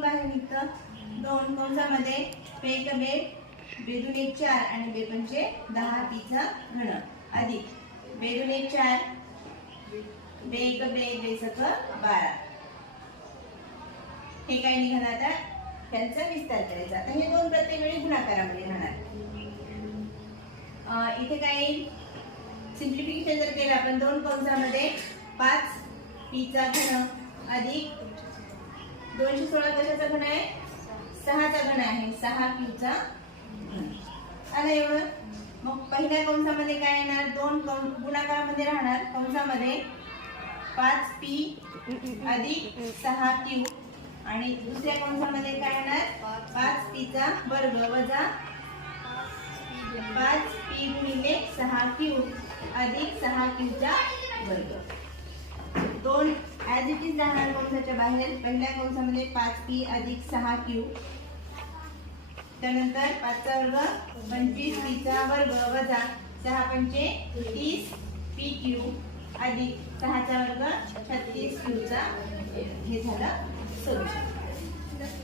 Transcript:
2 बाहेर निघतं. 2 कंसामध्ये पे एक बे, बेदून 1 4 आणि बे पंचे 10 पीचा घन अधिक बेदून 1 4 बे एक बे, बे सक 12. हे काय निघालं आता त्यांचा विस्तार करायचा. आता हे 2 प्रत्येक वेळी गुणाकारामध्ये राहणार. इथे काय सिंप्लिफिकेशन जर केलं आपण 2 कंसामध्ये 5 पीचा घन अधिक 216 कशाचा घन आहे 6 चा घन आहे 6 क्यूचा घन आला एवढं. मग पहिल्या कंसामध्ये काय येणार 2 गुणाकारामध्ये राहणार कंसामध्ये 5 पी अधिक 6 क्यू आणि दुसऱ्या कंसामध्ये काय येणार 5 पीचा वर्ग वजा 5 पी गुणिले 6 क्यू अधिक 6 क्यूचा वर्ग. 2 ऍज इट इज राहणार कंसाच्या बाहेर. पहिल्या कंसामध्ये 5 पी अधिक 6 क्यू त्यानंतर 5 चा वर्ग 25 पी चा वर्ग वजा 6 पंचे 30 पी क्यू अधिक 6 चा वर्ग 36 क्यू चा. हे झालं सोल्युशन.